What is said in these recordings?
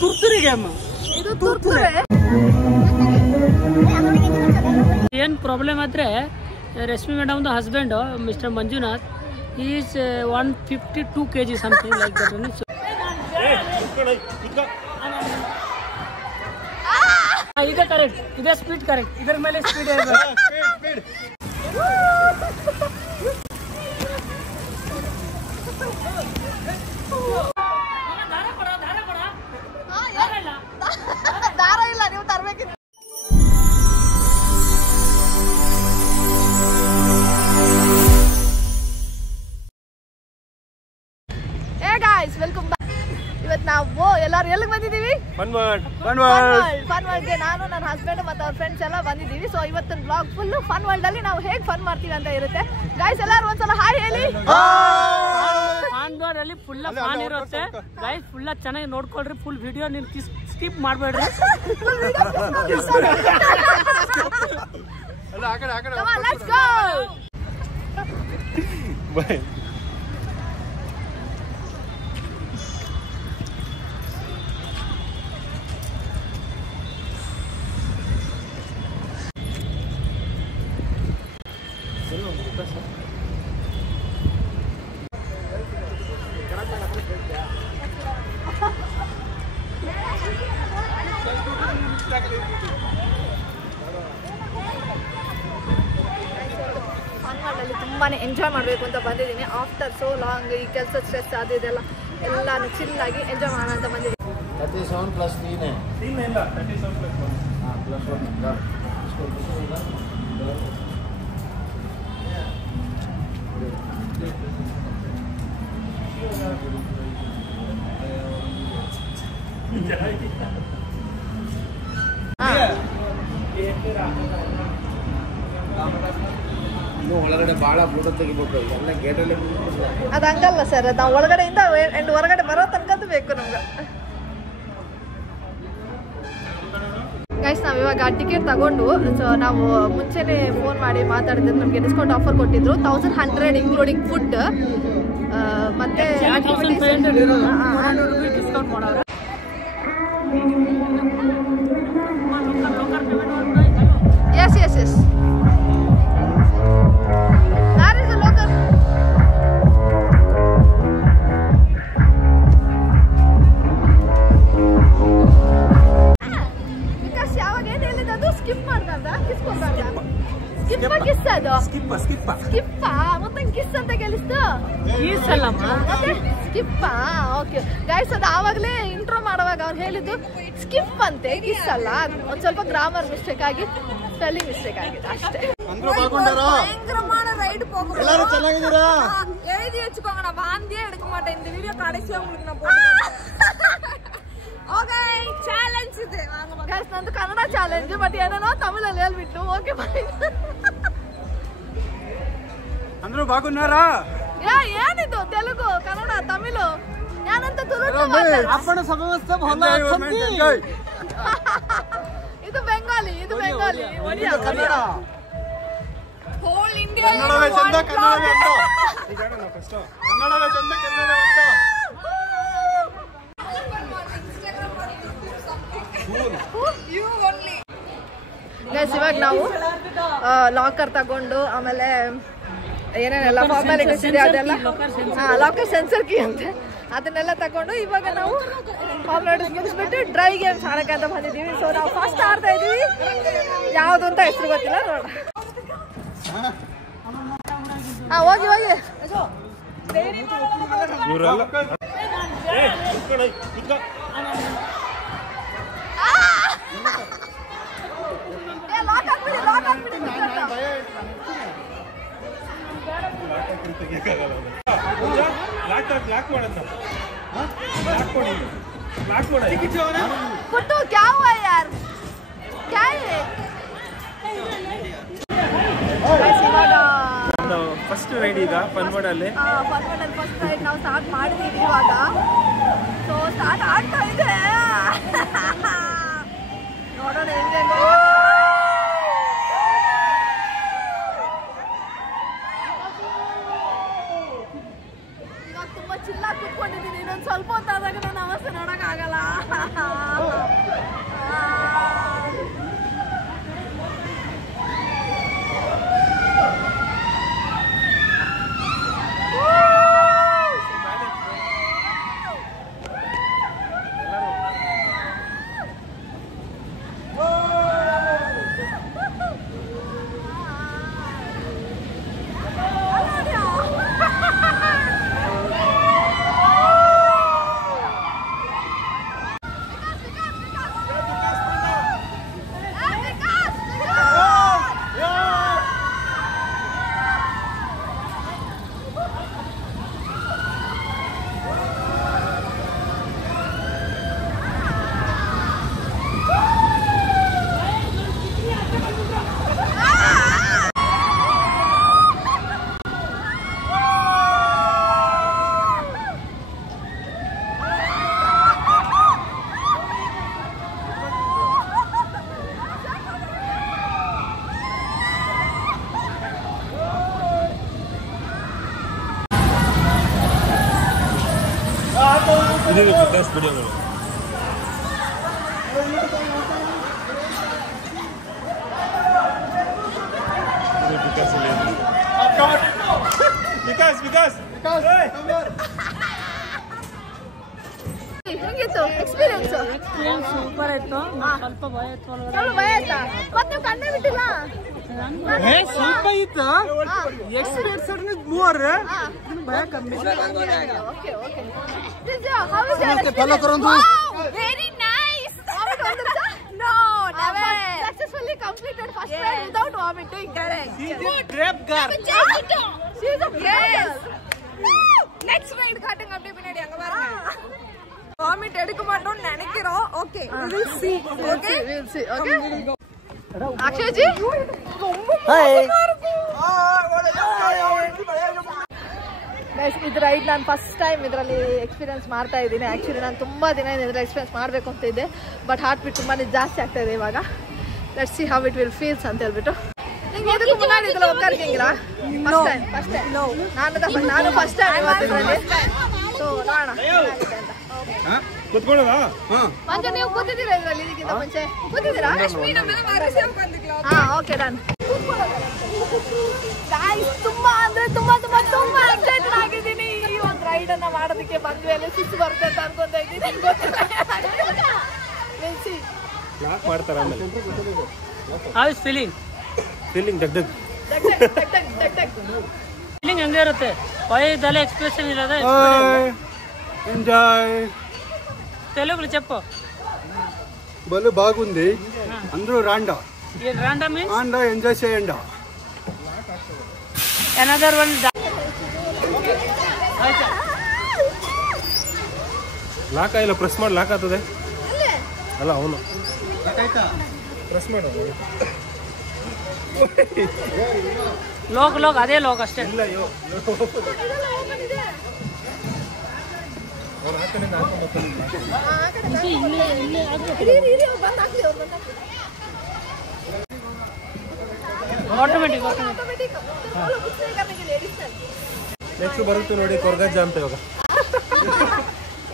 ತುರ್ತುರಿ game. ಇದು ತುರ್ತುರೆ. ಏನು problem ಆದರೆ ರಶ್ಮಿ ಮೇಡಮ್ದು husband mister Manjunath is 152 kg something like that. ಈಗ ಕರೆಕ್ಟ್, ಇದೇ ಸ್ಪೀಡ್ ಕರೆಕ್ಟ್, ಇದರ ಮೇಲೆ ಸ್ಪೀಡ್ ದಾರ ಇಲ್ಲ, ನೀವು ತರಬೇಕಿತ್ತು. Hey guys, welcome back. ಇವತ್ತು ನಾವು ಎಲ್ಲರೂ ಎಲ್ಲಿಗೆ ಬಂದಿದ್ದೀವಿ? ಫನ್ ವರ್ಲ್ಡ್ಗೆ. ನಾನು ನನ್ನ ಹಸ್ಬೆಂಡ್ ಮತ್ತು ಅವ್ರ ಫ್ರೆಂಡ್ಸ್ ಎಲ್ಲ ಬಂದಿದ್ದೀವಿ. ಸೊ ಇವತ್ತಿನ ಬ್ಲಾಗ್ ಫುಲ್ ಫನ್ ವರ್ಲ್ಡ್ ಅಲ್ಲಿ ನಾವು ಹೇಗೆ ಫನ್ ಮಾಡ್ತೀವಿ ಅಂತ ಇರುತ್ತೆ. ಗಾಯ್ಸ್ ಎಲ್ಲರೂ ಒಂದ್ಸಲ ಹಾಯ್ ಹೇಳಿ. ಅಲ್ಲಿ ಫುಲ್ ಫಾನ್ ಇರುತ್ತೆ ಗೈಸ್, ಫುಲ್ ಚೆನ್ನಾಗಿ ನೋಡ್ಕೊಳ್ರಿ. ಫುಲ್ ವಿಡಿಯೋ ನೀವು ಸ್ಕಿಪ್ ಮಾಡಬೇಡ್ರಿ. Let's go. ತುಂಬಾನೇ ಎಂಜಾಯ್ ಮಾಡಬೇಕು ಅಂತ ಬಂದಿದ್ದೀನಿ. ಆಫ್ಟರ್ ಸೋ ಲಾಂಗ್ ಈ ಕೆಲಸ ಸ್ಟ್ರೆಸ್ ಅದು ಇದೆಲ್ಲ ಎಲ್ಲಾನು ಚಿಲ್ ಆಗಿ ಎಂಜಾಯ್ ಮಾಡೋಣ ಅಂತ ಬಂದಿದ್ದೀನಿ. 37 + 3 है 3 नहीं ला 37 + 1 हां +1 कर इसको होगा ಒಳಗಡೆ ಬಹಳ ಫೋಟೋ ತೆಗಿಬೇಕು. ಎಲ್ಲ ಗೇಟಲ್ಲಿ ಅದು ಹಂಗಲ್ಲ ಸರ್, ನಾವು ಒಳಗಡೆಯಿಂದ ಹೊರಗಡೆ ಬರೋ ತನಕದ್ದು ಬೇಕು ನಮ್ಗೆ. ಗೈಸ್, ನಾವು ಇವಾಗ ಟಿಕೆಟ್ ತಗೊಂಡು, ಸೊ ನಾವು ಮುಂಚೆನೆ ಫೋನ್ ಮಾಡಿ ಮಾತಾಡಿದ್ರೆ ನಮಗೆ ಡಿಸ್ಕೌಂಟ್ ಆಫರ್ ಕೊಟ್ಟಿದ್ರು. 1100 ಇನ್ಕ್ಲೂಡಿಂಗ್ ಫುಡ್ ಮತ್ತೆ ಡಿಸ್ಕೌಂಟ್ ಮಾಡೋರು. ಎಸ್ ಎಸ್ ಎಸ್ ಗೈಸ್, ಅದು ಆವಾಗಲೇ ಇಂಟ್ರೋ ಮಾಡುವಾಗ ಅವ್ರು ಹೇಳಿದ್ದು ಸ್ಕಿಪ್ ಅಂತೆ, ಕಿಸ್ ಅಲ್ಲ. ಒಂದ್ ಸ್ವಲ್ಪ ಗ್ರಾಮರ್ ಮಿಸ್ಟೇಕ್ ಆಗಿ, ಸ್ಪೆಲ್ಲಿಂಗ್ ಮಿಸ್ಟೇಕ್ ಆಗಿದೆ ಅಷ್ಟೇ. பயங்கரமான ரைடு போக எல்லாரும் ಚೆನ್ನಾಗಿದ್ದೀರಾ? எழுதி வெச்சுக்கோங்க, நான் வாந்தியே எடுக்க மாட்டேன். இந்த வீடியோ கடைசியா உங்களுக்கு நான் போடுறேன். ಓಕೆ, ಚಾಲೆಂಜ್ ಇದೆ. ಗೈಸ್, ನಂದು ಕನ್ನಡ ಚಾಲೆಂಜ್, ಬಟ್ ಏನೇನೋ ತಮಿಳಲ್ಲಿ ಹೇಳ್ಬಿಟ್ಟು ಓಕೆ ಬಾಯ್. ಅಂದ್ರು ಬಾಗುನ್ನಾರಾ? ಏನಿದು ತೆಲುಗು, ಕನ್ನಡ, ತಮಿಳು, ಯಾನಂತ ತುಳುಕು ಇದು ಬೆಂಗಾಲಿ, ಇದು ಬೆಂಗಾಲಿ, ಒಡಿಯಾ, ಕನ್ನಡ. ಹೋಲ್ ಇಂಡಿಯಾ ಕನ್ನಡವೇ ಚಂದ, ಕನ್ನಡವೇ ಅಂತ. ಈಗ ನಾನು ಕಷ್ಟ ಕನ್ನಡವೇ ಚಂದ, ಕನ್ನಡವೇ ಅಂತ. You only. ಗೈಸ್, ಇವಾಗ ನಾವು ಲಾಕರ್ ತಗೊಂಡು ಆಮೇಲೆ ಏನೇನೆಲ್ಲ ಫಾರ್ಮಾಲಿಟೀಸ್ ಇದೆ ಅದೆಲ್ಲ, ಲಾಕರ್ ಸೆನ್ಸರ್ ಕೀ ಅಂತೆ, ಅದನ್ನೆಲ್ಲ ತಗೊಂಡು ಇವಾಗ ನಾವು ಫಾರ್ಮಾಲಿಟೀಸ್ ಮುಗಿಸ್ಬಿಟ್ಟು ಡ್ರೈ ಗೇಮ್ಸ್ ಆಡಕ್ಕೆ ಅಂತ ಬಂದಿದ್ದೀವಿ. ಸೊ ನಾವು ಫಸ್ಟ್ ಆಡ್ತಾ ಇದೀವಿ, ಯಾವುದು ಅಂತ ಹೆಸರು ಗೊತ್ತಿಲ್ಲ, ನೋಡ. ಹೋಗಿ ಹೋಗಿ पुट्टू क्या हुआ यार, क्या है? ಫಸ್ಟ್ ರೈಡ್ ಈಗ ಫನ್ ವರ್ಲ್ಡ್ ಅಲ್ಲಿ ಫಸ್ಟ್ ರೈಡ್ ನಾವು ಸ್ಟಾರ್ಟ್ ಮಾಡಿದೀವಿ ಇವಾಗ. ಸೊ ಸ್ಟಾರ್ಟ್ ಆಗ್ತಾ ಇದೆ, ನೋಡೋಣ ಹೆಂಗೆ. ಇವಾಗ ತುಂಬಾ ಚಿಲ್ಲಾಗಿ ಕುತ್ಕೊಂಡಿದ್ದೀನಿ. ಇನ್ನೊಂದು ಸ್ವಲ್ಪ ಹೊತ್ತಾದಾಗ ನನ್ನ ಅವಸ್ಥೆ ನೋಡಕ್ ಆಗಲ್ಲ. ಇಲ್ಲಿಗೆ ವಿಕಾಸ್ ವಿಡಿಯೋಗಳು ವಿಕಾಸ್ ಹೆಂಗಿತ್ತು ಎಕ್ಸ್ಪೀರಿಯನ್ಸ್? ಸೂಪರ್ ಆಯ್ತು. ಸ್ವಲ್ಪ ಭಯ ಇತ್ತು ಒಳಗಡೆ. ಸ್ವಲ್ಪ ಭಯ ಆಯ್ತಾ? ಮತ್ತೆ ನೀವು ಕಣ್ಣೇ ಬಿಟ್ಟಿಲ್ಲ? ಸ್ವಲ್ಪ ಇತ್ತು ಎಕ್ಸ್ಪೀರಿಯನ್ಸ್ ಮೂವರ್ ಭಯ ಕಮ್ಮಿ. Okay okay. How is your Very nice. No, never. Successfully completed first ride without vomiting. Correct. Grab car. She is a yes. Next ride காட்டுங்க அப்படியே பின்னாடி அங்க பாருங்க. வாமிட் எடுக்க மாட்டோம்னு நினைக்கிறோம். Okay we will see. Okay, we will see. Okay. Akshay ji. Guys ಇದು ride ನಾನು ಫಸ್ಟ್ ಟೈಮ್ ಇದರಲ್ಲಿ ಎಕ್ಸ್ಪೀರಿಯನ್ಸ್ ಮಾಡ್ತಾ ಇದ್ದೀನಿ. ಆ್ಯಕ್ಚುಲಿ ನಾನು ತುಂಬ ದಿನ ಇದರಲ್ಲಿ ಎಕ್ಸ್ಪೀರಿಯನ್ಸ್ ಮಾಡಬೇಕು ಅಂತ ಇದ್ದೆ, ಬಟ್ ಹಾರ್ಟ್ ಬೀಟ್ ತುಂಬಾ ಜಾಸ್ತಿ ಆಗ್ತಾ ಇದೆ ಇವಾಗ. Let's see how it will feels ಅಂತ ಹೇಳ್ಬಿಟ್ಟು. ನಿಂಗೆ ಇದಕ್ಕೂ ಮುನ್ನಾಡಿ ಇದೆಲ್ಲ ಹೋಗ್ತಿಲ್ಲ? ಫಸ್ಟ್ ಟೈಮ್ ನಾನು ಫಸ್ಟ್ ಟೈಮ್ ಇವತ್ತು ಇದರಲ್ಲಿ. ಸೊ ನೋಡೋಣ ಏನಾಗುತ್ತೆ ಅಂತ. ಮಂಜು ನೀವು ಕೂತಿದ್ದೀರಾ ಇದರಲ್ಲಿ ಇದಕ್ಕಿಂತ ಮುಂಚೆ? ಕೂತಿದ್ದೀರಾ? ಹಾಂ ಓಕೆ ಡನ್. ತುಂಬಾ ಅಂದ್ರೆ ತುಂಬಾ ತುಂಬಾ ತುಂಬಾ ಎಕ್ಸೈಟೆಡ್ ಆಗಿದ್ದೀನಿ ಈ ಒಂದು ರೈಡ್ ಅನ್ನ ಮಾಡೋದಕ್ಕೆ. ಬಂದ್ವಿ ಅಲ್ಲಿ ಸಿಕ್ಸ್ ಬರುತ್ತೆ ಅಂತ ಅನ್ಕೊಂತ ಇದ್ದೀನಿ. How is feeling? ಫೀಲಿಂಗ್ ದಗ್ ಫೀಲಿಂಗ್ ಹೆಂಗೆ ಇರುತ್ತೆ? ಭಯದಲ್ಲೇ ಎಕ್ಸ್ಪ್ರೆಷನ್ ಇರೋದೇ. ఎంజాయ్ తెలుగులో చెప్పు. బలు బాగుంది. అందరూ రాండా రాండా మీన్స్ ఆండా ఎంజాయ్ చేయండా. another one ಲಾಕ್ ಇಲ್ಲ, ಪ್ರೆಸ್ ಮಾಡಿ ಲಾಕ್ ಆಗ್ತದೆ ಅಲ್ಲ. ಅವನು ಪ್ರೆಸ್ ಮಾಡು. ಲೋಕ್ ಅದೇ ಲೋಕ್ ಅಷ್ಟೇ. ಇಲ್ಲ ಅಯ್ಯೋ ಆಟೋಮೆಟಿಕ್ ನೆಕ್ಸ್ಟ್ ಬರುತ್ತೆ ನೋಡಿ ಕೊರ್ಗಜ್ಜ ಅಂತ.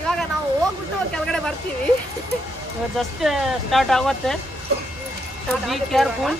ಇವಾಗ ನಾವು ಹೋಗ್ಬಿಟ್ಟು ಕೆಳಗಡೆ ಬರ್ತೀವಿ. ಜಸ್ಟ್ ಸ್ಟಾರ್ಟ್ ಆಗುತ್ತೆ. Be careful.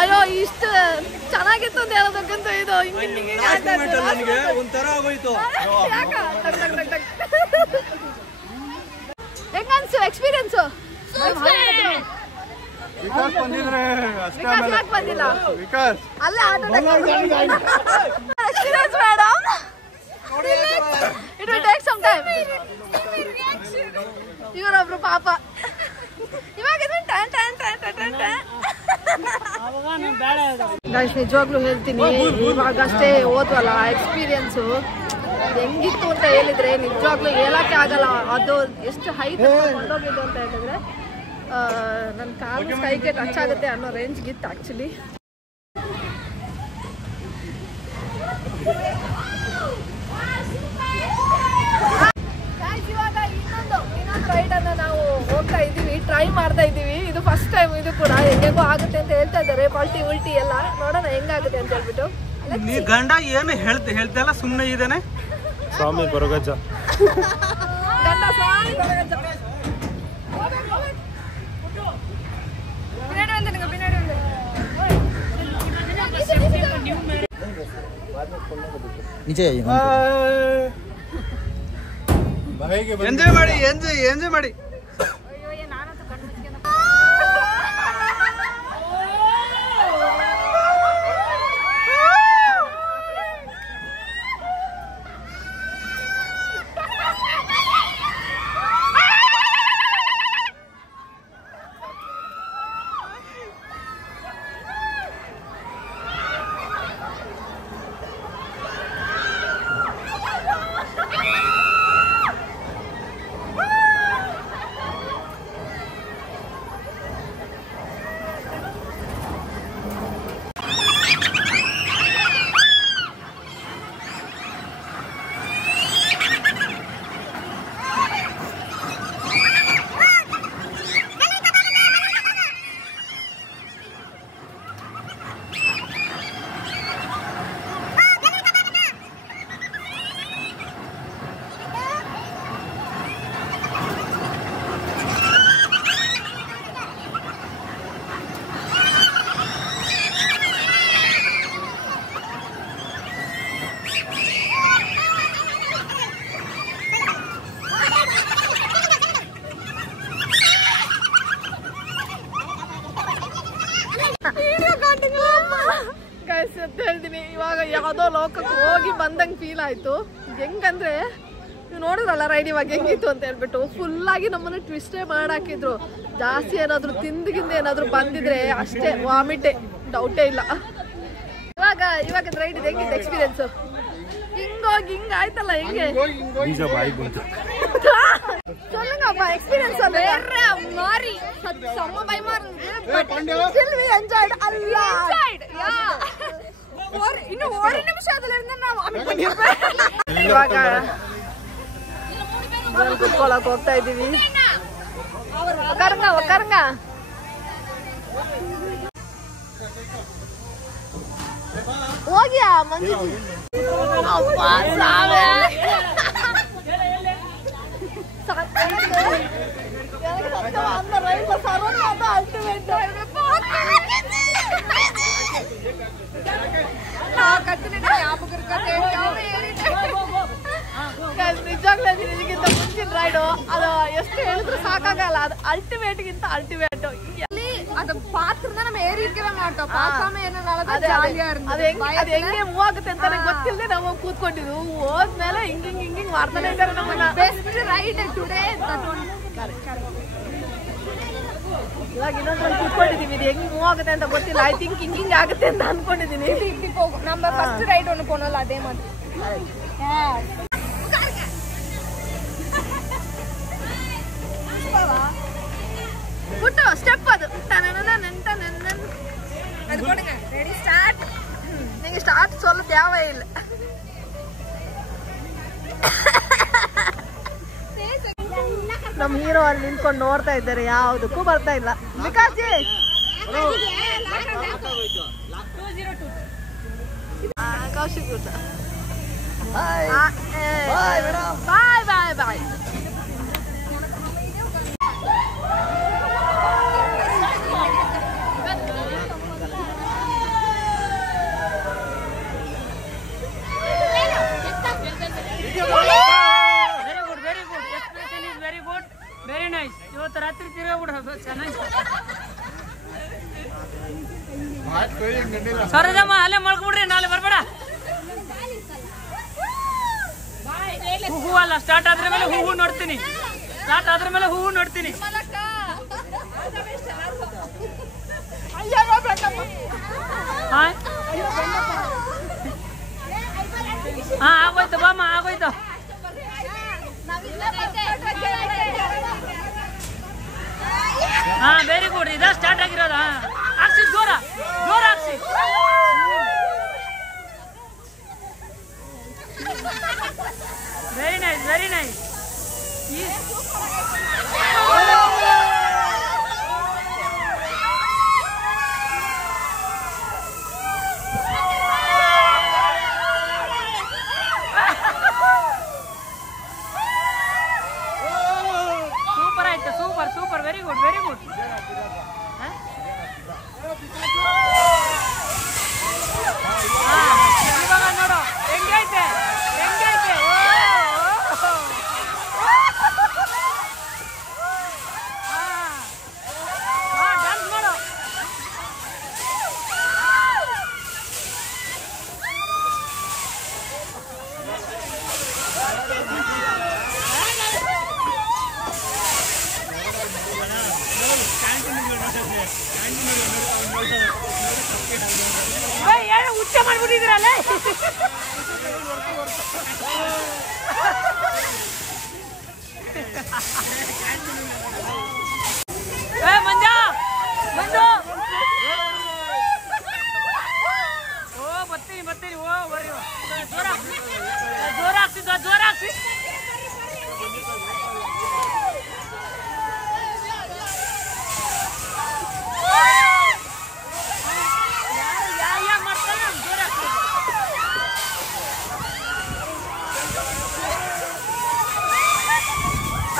ಅಯ್ಯೋ ಇಷ್ಟು ಚೆನ್ನಾಗಿತ್ತು ಅಂತ ಹೇಳೋದಕ್ಕಂತ ಇದು ನನಗೆ ಒಂಥರ ಆಗೋಯ್ತು. ಹೆಂಗನ್ಸು ಎಕ್ಸ್ಪೀರಿಯನ್ಸ್? ವಿಕಾಸ್ ಬಂದಿದ್ರೆ ಅಷ್ಟೇ. ಯಾಕೆ ಬಂದಿಲ್ಲ? ವಿಕಾಸ್ ಅಲ್ಲೇ experience madam. It will take some time. ಇವರೊಬ್ರು ಪಾಪ ಇವಾಗ ಗೈಸ್ ನಿಜವಾಗ್ಲೂ ಹೇಳ್ತೀನಿ, ಇವಾಗಷ್ಟೇ ಹೋದ್ವಲ್ಲ ಎಕ್ಸ್ಪೀರಿಯನ್ಸು ಹೆಂಗಿತ್ತು ಅಂತ ಹೇಳಿದ್ರೆ ನಿಜವಾಗ್ಲೂ ಹೇಳಕ್ಕೆ ಆಗಲ್ಲ. ಅದು ಎಷ್ಟು ಹೈಟ್ ಕೊಂಡೋಗಿದ್ದು ಅಂತ ಹೇಳಿದ್ರೆ ನನ್ನ ಕಾಲು ಕೈಗೆ ಟಚ್ ಆಗುತ್ತೆ ಅನ್ನೋ ರೇಂಜ್ಗಿತ್ತು ಆ್ಯಕ್ಚುಲಿ. ಇವಾಗ ಇನ್ನೊಂದು ರೈಡ್ ಅನ್ನ ನಾವು ಹೋಗ್ತಾ ಇದ್ದೀವಿ, ಟ್ರೈ ಮಾಡ್ತಾ ಇದ್ದೀವಿ. ಇದು ಫಸ್ಟ್ ಟೈಮ್, ಇದು ಕೂಡ ಹೆಂಗೋ ಆಗುತ್ತೆ ಅಂತ ಹೇಳ್ತಾ ಇದ್ದಾರೆ. ಪಲ್ಟಿ ಉಲ್ಟಿ ಎಲ್ಲ ನೋಡೋಣ ಹೆಂಗಾಗುತ್ತೆ ಅಂತ ಹೇಳ್ಬಿಟ್ಟು. ನೀ ಗಂಡ ಏನು ಹೇಳ್ತಲ್ಲ ಸುಮ್ಮನೆ ಇದ್ದಾನೆ. ಸ್ವಾಮಿ ಕೊರಗಜ್ಜ ಗಂಡ ಸ್ವಾಮಿ नीचे ಎಂಜಾಯ್ ಮಾಡಿ ಎಂಜಾಯ್ ಮಾಡಿ. ಹೇಳ್ತೀನಿ ಇವಾಗ ಯಾವ್ದೋ ಲೋಕಕ್ಕೆ ಹೋಗಿ ಬಂದಂಗೆ ಫೀಲ್ ಆಯ್ತು. ಹೆಂಗಂದ್ರೆ ನೀವು ನೋಡಿದ್ರಲ್ಲ ರೈಡ್ ಇವಾಗ ಹೆಂಗಿತ್ತು ಅಂತ ಹೇಳ್ಬಿಟ್ಟು ಫುಲ್ ಆಗಿ ನಮ್ಮನ್ನ ಟ್ವಿಸ್ಟೇ ಮಾಡಾಕಿದ್ರು. ಜಾಸ್ತಿ ಏನಾದ್ರು ತಿಂದಿಗಿಂದ ಏನಾದ್ರು ಬಂದಿದ್ರೆ ಅಷ್ಟೇ ವಾಮಿಟೆ, ಡೌಟೇ ಇಲ್ಲ. ಇವಾಗ ರೈಡ್ ಇದು ಹೆಂಗಿತ್ತು ಎಕ್ಸ್ಪೀರಿಯನ್ಸ್? ಹಿಂಗೋಗಿ ಹಿಂಗ ಆಯ್ತಲ್ಲ ಹೆಂಗೆ சொல்லுங்கப்பா எக்ஸ்பீரியன்ஸ் வேற மாதிரி செம்ம பயமா இருந்துச்சு. But still we enjoyed a lot. யா இன்னும் ஒரு நிமிஷம் அதுல இருந்து நான் வாமிட் பண்ணிருப்பேன். ಇವಾಗ ನಾವು ಕುತ್ಕೊಳ್ಳೋಕೆ ಹೋಗ್ತಾ ಇದೀವಿ. ಒಕ್ಕರಂಗ ಹೋಗ್ಯಾ ಮಂಜು ಅಪ್ಪ ಸಾವೆ அந்த ரயில்ல சரவணா தான் அல்டிமேட். நான் கட்டின ஞாபகம் இருக்கா தெரியாம ನಿಜವಾಗ್ಲೂ ನಿನಗಿಂತ ಮುಂಚಿನ ರೈಡು ಅದು ಎಷ್ಟು ಹೇಳಿದ್ರು ಸಾಕಾಗಲ್ಲ. ಅದು ಅಲ್ಟಿಮೇಟ್ಗಿಂತ ಅಲ್ಟಿಮೇಟ್. ಅದು ಪಾತ್ರನ ನಮ್ಮ ಏರಿಕೆ ಮಾಟೋ ಪಾಸಾಮ ಏನಲ್ಲ ಜಾಲಿಯಾ ಇರ್ತದೆ. ಅದು ಹೆಂಗೆ ಮೂವ್ ಆಗುತ್ತೆ ಅಂತ ಗೊತ್ತಿಲ್ಲದೆ ನಾವು ಕೂತ್ಕೊಂಡಿದ್ವು. ಹೋದ್ಮೇಲೆ ಹಿಂಗಿಂಗ್ ಮಾಡ್ತಾನೆ ಇದ್ದಾರೆ ನಮ್ಮನ್ನ. Best ride today. ಇವಾಗ ಇನ್ನೊಂದ್ರಲ್ಲಿ ಕೂತ್ಕೊಂಡಿದೀವಿ. ಇದು ಹೆಂಗ್ ಮೂವ್ ಆಗುತ್ತೆ ಅಂತ ಗೊತ್ತಿಲ್ಲ. ಐ ಥಿಂಕ್ ಹಿಂಗಿಂಗ್ ಆಗುತ್ತೆ ಅಂತ ಅನ್ಕೊಂಡಿದೀನಿ. ನಮ್ಮ ಫಸ್ಟ್ ರೈಡ್ ಒಂದು ಪೋನಲ್ಲ ಅದೇ ಮಾತು. புட்டு ஸ்டெப் அது அது போடுங்க. Ready start. நீங்க ஸ்டார்ட் சொல்ல தேவையில்லை. ನಮ್ಮ ಹೀರೋ ಅಲ್ಲಿ ನಿಂತ್ಕೊಂಡು ನೋಡ್ತಾ ಇದ್ದಾರೆ. ಯಾವುದಕ್ಕೂ ಬರ್ತಾ ಇಲ್ಲ. Vikas ji Kaushik bye bye bye bye. Very nice. ಇವತ್ತು ರಾತ್ರಿ ತಿರುಗಾಬಿಡ ಚೆನ್ನಾಗಿ. ಸರೋಜಮ್ಮ ಅಲ್ಲೇ ಮಲ್ಕೊಬಿಡ್ರಿ, ನಾಳೆ ಬರ್ಬೇಡ. ಹೂವು ಅಲ್ಲ, ಸ್ಟಾರ್ಟ್ ಆದ್ರ ಮೇಲೆ ಹೂವು ನೋಡ್ತೀನಿ. ಸ್ಟಾರ್ಟ್ ಆದ್ರ ಮೇಲೆ ಹೂವು ನೋಡ್ತೀನಿ. ಹಾ ಆಗೋಯ್ತು ಬಾಮ್ಮ, ಆಗೋಯ್ತು. ಹಾ ವೆರಿ ಗುಡ್. ಇದ ಸ್ಟಾರ್ಟ್ ಆಗಿರೋದಾ? ಹಾಕ್ಸಿ ಜೋರ ಹಾಕ್ಸಿ. Very nice very nice. Super ಆಯ್ತು. Super very good very good. ಹುಚ್ಚ ಮಾಡ್ಬಿಟ್ಟಿದ್ರಲ್ಲ ಮಂಜ ಮಂಜು ಓ ಬರ್ತೀನಿ ಓ ಬರ್ರಿ ಜೋರ ಆಗ್ತಿ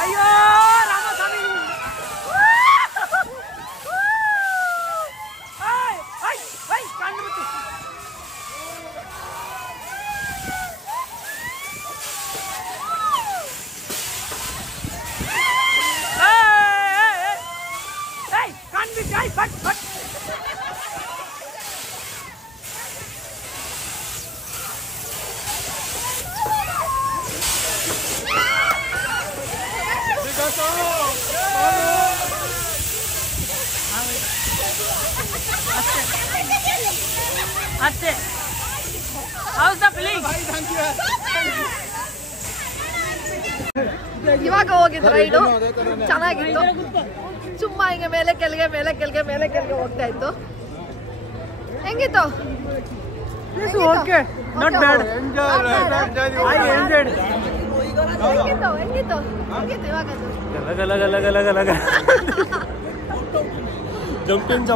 ಅಯ್ಯೋ ರಾಮಸ್ವಾಮಿ ಕಂಡುಬಿಟ್ಟು ಕಂಡುಬಿಟ್ಟು ಬಟ್ ಅಷ್ಟೇ ಹೌಸ್ ದ ಫೀಲಿಂಗ್ ಇವಾಗ ಹೋಗಿದ್ದು ರೈಡು ಚೆನ್ನಾಗಿತ್ತು. ಸುಮ್ಮ ಹಿಂಗೆ ಮೇಲೆ ಕೆಳಗೆ ಹೋಗ್ತಾ ಇತ್ತು. ಹೆಂಗಿತ್ತು? Okay not bad I enjoyed. ಹೆಂಗಿತ್ತು ಇವಾಗ? ಜಂಪಿಂಗ್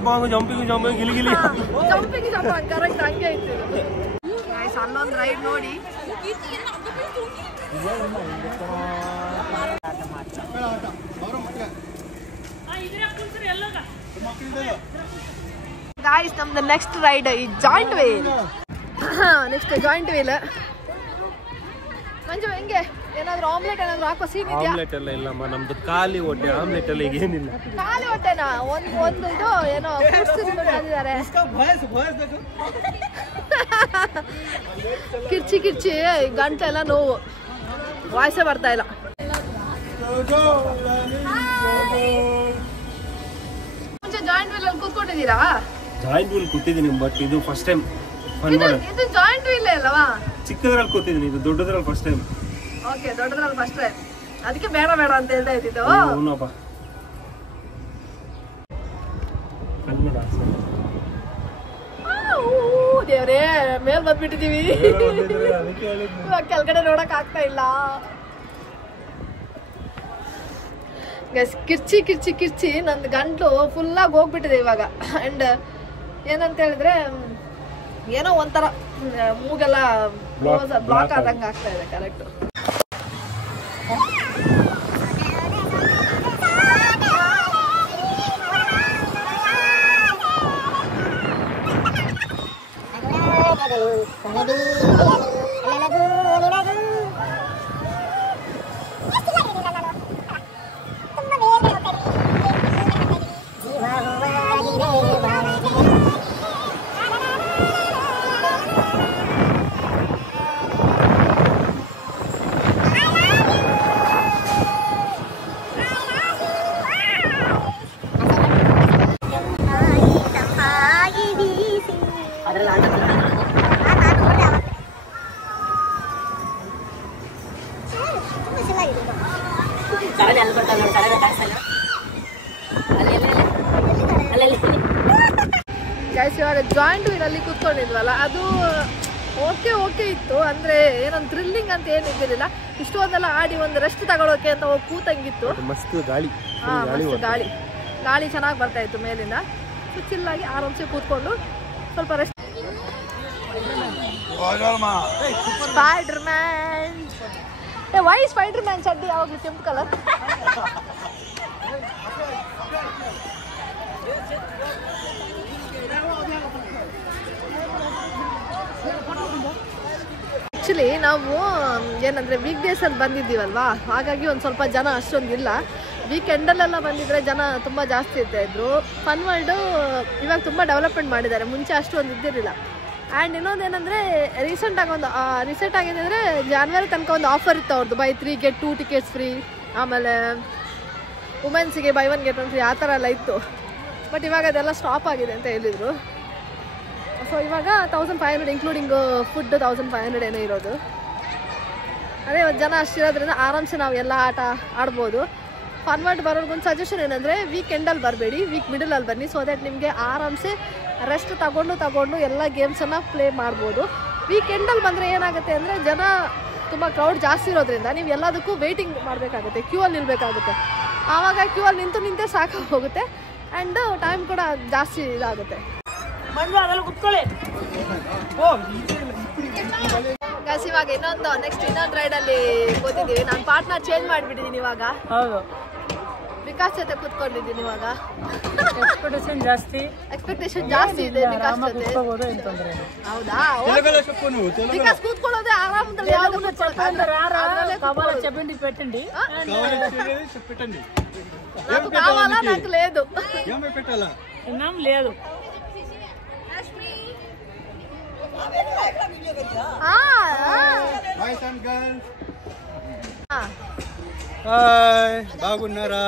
ಗಿಲಿ ಜಂಪಿಂಗ್ ಕರೆಕ್ಟ್ ಹಂಗೆ ಇತ್ತು. ಅಲ್ಲೊಂದು ರೈಡ್ ನೋಡಿ. ಗಾಯ್ಸ್ ನಮ್ದು ನೆಕ್ಸ್ಟ್ ರೈಡ್ ಈ giant wheel. Next giant wheel. Manju ಹೆಂಗೆ ಏನಾದ್ರು ಆಮ್ಲೆಟ್ ಏನಾದ್ರು ಹಾಕೋ ಸೀನ್ ಇದೆಯಾ? ಆಮ್ಲೆಟ್ ಎಲ್ಲ ಇಲ್ಲಮ್ಮ, ನಮ್ದು ಖಾಲಿ ಹೊಟ್ಟೆ. ಆಮ್ಲೆಟ್ ಎಲ್ಲ ಈಗ ಏನಿಲ್ಲ. ಖಾಲಿ ಹೊಟ್ಟೆನಾ? ಒಂದು ಇದು ಏನೋ ತಂದಿದ್ದಾರೆ. ಕಿರ್ಚಿ ಗಂಟೆಲ್ಲ ನೋವು, ವಾಯ್ಸೇ ಬರ್ತಾ ಇಲ್ಲ. ಮುಂಚೆ ಜಾಯಿಂಟ್ ವೀಲ್ ಅಲ್ಲಿ ಕೂತ್ಕೊಂಡಿದ್ದೀರಾ? ಜಾಯಿಂಟ್ ವೀಲ್ ಕೂತಿದ್ದೀನಿ, ಬಟ್ ಇದು ಫಸ್ಟ್ ಟೈಮ್. ಇದು ಜಾಯಿಂಟ್ ವೀಲ್ ಅಲ್ಲವಾ? ಚಿಕ್ಕದ್ರಲ್ಲಿ ಕೂತಿದ್ದೀನಿ, ಇದು ದೊಡ್ಡದ್ರಲ್ಲಿ ಫಸ್ಟ್ ಟೈಮ್. ಓಕೆ, ದೊಡ್ಡದ್ರಲ್ಲಿ ಫಸ್ಟ್ ಟೈಮ್, ಅದಕ್ಕೆ ಬೇಡ ಅಂತ ಹೇಳ್ತಾ ಇದ್ದಿದ್ದು. ಅವನಪ್ಪ ದೇವ್ರೇ, ಮೇಲ್ ಬಂದ್ಬಿಟ್ಟಿದೀವಿ. ಕೆಳಗಡೆ ನೋಡಕ್ ಆಗ್ತಾ ಇಲ್ಲ. ಕಿರ್ಚಿ ನಂದು ಗಂಟ್ಲು ಫುಲ್ಲಾಗಿ ಹೋಗ್ಬಿಟ್ಟಿದೆ ಇವಾಗ. ಅಂಡ್ ಏನಂತ ಹೇಳಿದ್ರೆ ಏನೋ ಒಂಥರ ಮೂಗೆಲ್ಲ ಬ್ಲಾಕ್ ಆದಂಗೆ ಆಗ್ತಾ ಇದೆ. ಕರೆಕ್ಟ್. ಇವಾಗ ಜಾಯಿಂಟ್ ವೀಲ್ ಅಲ್ಲಿ ಕೂತ್ಕೊಂಡಿದ್ವಲ್ಲ, ಅದು ಓಕೆ ಇತ್ತು. ಅಂದ್ರೆ ಏನೊಂದು ಥ್ರಿಲ್ಲಿಂಗ್ ಅಂತ ಏನಿದ್ದಿರಲಿಲ್ಲ. ಇಷ್ಟೊಂದೆಲ್ಲ ಆಡಿ ಒಂದು ರೆಸ್ಟ್ ತಗೊಳೋಕೆ ಅಂತ ಹೋಗಿ ಕೂತಂಗಿತ್ತು. ಮಸ್ತ್ ಗಾಳಿ, ಗಾಳಿ ಚೆನ್ನಾಗಿ ಬರ್ತಾ ಇತ್ತು ಮೇಲಿಂದ. ಚಿಲ್ಲಾಗಿ ಆರಾಮ್ಸೆ ಕೂತ್ಕೊಂಡು ಸ್ವಲ್ಪ rest. Spider Man, why Spider Man ಚಡ್ಡಿ ಯಾವಾಗಲೂ ಕೆಂಪು ಕಲರ್? ಆ್ಯಕ್ಚುಲಿ ನಾವು ಏನಂದರೆ ವೀಕ್ ಡೇಸಲ್ಲಿ ಬಂದಿದ್ದೀವಲ್ವಾ, ಹಾಗಾಗಿ ಒಂದು ಸ್ವಲ್ಪ ಜನ ಅಷ್ಟೊಂದಿಲ್ಲ. ವೀಕೆಂಡಲ್ಲೆಲ್ಲ ಬಂದಿದ್ರೆ ಜನ ತುಂಬ ಜಾಸ್ತಿ ಇರ್ತಾಯಿದ್ರು. ಫನ್ ವರ್ಲ್ಡು ಇವಾಗ ತುಂಬ ಡೆವಲಪ್ಮೆಂಟ್ ಮಾಡಿದ್ದಾರೆ, ಮುಂಚೆ ಅಷ್ಟೊಂದು ಇದ್ದಿರಲಿಲ್ಲ. ಆ್ಯಂಡ್ ಇನ್ನೊಂದೇನೆಂದರೆ ರೀಸೆಂಟ್ ಆಗಿದೆ ಅಂದರೆ ಜಾನ್ವರಿ ತನಕ ಒಂದು ಆಫರ್ ಇತ್ತು ಅವ್ರದ್ದು, ಬೈ 3 get 2 ಟಿಕೆಟ್ಸ್ ಫ್ರೀ. ಆಮೇಲೆ ವುಮೆನ್ಸಿಗೆ ಬೈ 1 get 1 ಫ್ರೀ, ಆ ಥರ ಎಲ್ಲ ಇತ್ತು. ಬಟ್ ಇವಾಗ ಅದೆಲ್ಲ ಸ್ಟಾಪ್ ಆಗಿದೆ ಅಂತ ಹೇಳಿದರು. ಸೊ ಇವಾಗ 1500 ಇನ್ಕ್ಲೂಡಿಂಗ್ ಫುಡ್ 1500 ಏನೋ ಇರೋದು. ಅದೇ ಜನ ಅಷ್ಟಿರೋದ್ರಿಂದ ಆರಾಮ್ಸೆ ನಾವು ಎಲ್ಲ ಆಟ ಆಡ್ಬೋದು. ಫನ್ ಮಾಡಿ ಬರೋರ್ಗೊಂದು ಸಜೆಷನ್ ಏನಂದರೆ ವೀಕೆಂಡಲ್ಲಿ ಬರಬೇಡಿ, ವೀಕ್ ಮಿಡಲಲ್ಲಿ ಬನ್ನಿ. ಸೊ ದ್ಯಾಟ್ ನಿಮಗೆ ಆರಾಮ್ಸೆ ರೆಸ್ಟ್ ತಗೊಂಡು ಎಲ್ಲ ಗೇಮ್ಸನ್ನು ಪ್ಲೇ ಮಾಡ್ಬೋದು. ವೀಕೆಂಡಲ್ಲಿ ಬಂದರೆ ಏನಾಗುತ್ತೆ ಅಂದರೆ ಜನ ತುಂಬ ಕ್ರೌಡ್ ಜಾಸ್ತಿ ಇರೋದ್ರಿಂದ ನೀವು ಎಲ್ಲದಕ್ಕೂ ವೆಯ್ಟಿಂಗ್ ಮಾಡಬೇಕಾಗುತ್ತೆ, ಕ್ಯೂ ಅಲ್ಲಿ ನಿಲ್ಲಬೇಕಾಗುತ್ತೆ. ಆವಾಗ ಕ್ಯೂ ಅಲ್ಲಿ ನಿಂತೇ ಸಾಕಾಗಿ ಹೋಗುತ್ತೆ ಆ್ಯಂಡ್ ಟೈಮ್ ಕೂಡ ಜಾಸ್ತಿ ಇದಾಗುತ್ತೆ. ಇವಾಗ ಇನ್ನೊಂದು ರೈಡಲ್ಲಿ ಕೂತಿದ್ದೀವಿ. ನಾನು ಪಾರ್ಟ್ನರ್ ಚೇಂಜ್ ಮಾಡಿಬಿಟ್ಟಿದ್ದೀನಿ ಇವಾಗ. ಹೌದು, ವಿಕಾಸ್ ಜೊತೆ ಕೂತ್ಕೊಂಡಿದ್ದೀನಿ ಇವಾಗ. ಎಕ್ಸ್ಪೆಕ್ಟೇಷನ್ ಜಾಸ್ತಿ ಇದೆ ವಿಕಾಸ್ ಜೊತೆ. ಹೌದಾ? ವಿಕಾಸ್ కూర్చోలోదే ఆరామದಲ್ಲಿ ಯಾವುದು చెప్పండి పెట్టండి నాకు కావాలా నాకు లేదు ఏమేం లేదు. ಹಾಯ್, ಬಾಗುన్నారా?